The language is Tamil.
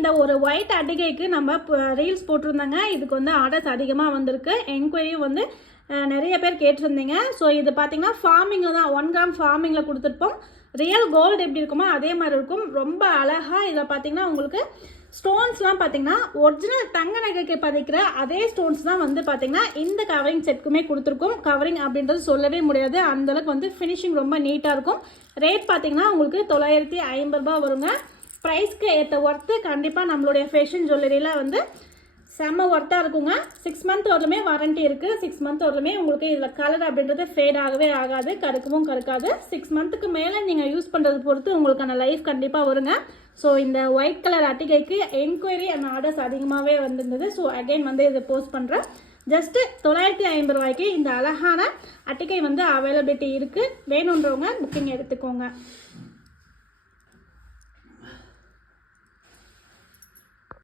இந்த ஒரு ஒயிட் அட்டிகைக்கு நம்ம ரீல்ஸ் போட்டிருந்தாங்க. இதுக்கு வந்து ஆர்டர்ஸ் அதிகமாக வந்திருக்கு. என்கொயரியும் வந்து நிறைய பேர் கேட்டிருந்தீங்க. ஸோ இது பார்த்தீங்கன்னா ஃபார்மிங்கில் தான் 1 கிராம் ஃபார்மிங்கில் கொடுத்துருப்போம். ரியல் கோல்டு எப்படி இருக்குமோ அதே மாதிரி இருக்கும். ரொம்ப அழகாக இதில் பார்த்தீங்கன்னா உங்களுக்கு ஸ்டோன்ஸ்லாம் பார்த்தீங்கன்னா ஒரிஜினல் தங்க நகைக்கு பதிக்கிற அதே ஸ்டோன்ஸ் தான் வந்து பார்த்தீங்கன்னா இந்த கவரிங் செட்டுக்குமே கொடுத்துருக்கோம். கவரிங் அப்படின்றது சொல்லவே முடியாது, அந்தளவுக்கு வந்து ஃபினிஷிங் ரொம்ப நீட்டாக இருக்கும். ரேட் பார்த்தீங்கன்னா உங்களுக்கு 950 ரூபா வருங்க. ப்ரைஸ்க்கு ஏற்ற ஒர்த்து கண்டிப்பாக நம்மளுடைய ஃபேஷன் ஜுவல்லரியில் வந்து செம்ம ஒர்த்தாக இருக்குங்க. 6 மந்த் வரலுமே வாரண்ட்டி இருக்குது. 6 மந்த் வரலுமே உங்களுக்கு இதில் கலர் அப்படின்றது ஃபேட் ஆகவே ஆகாது, கருக்கவும் கருக்காது. 6 மந்த்துக்கு மேலே நீங்கள் யூஸ் பண்ணுறது பொறுத்து உங்களுக்கான லைஃப் கண்டிப்பாக வருங்க. ஸோ இந்த ஒயிட் கலர் அட்டிகைக்கு என்கொயரி அண்ட் ஆர்டர்ஸ் அதிகமாகவே வந்திருந்தது. ஸோ அகைன் வந்து இதை போஸ்ட் பண்ணுறேன். ஜஸ்ட்டு 950 ரூபாய்க்கு இந்த அழகான அட்டிகை வந்து அவைலபிலிட்டி இருக்குது. வேணுன்றவங்க புக்கிங் எடுத்துக்கோங்க.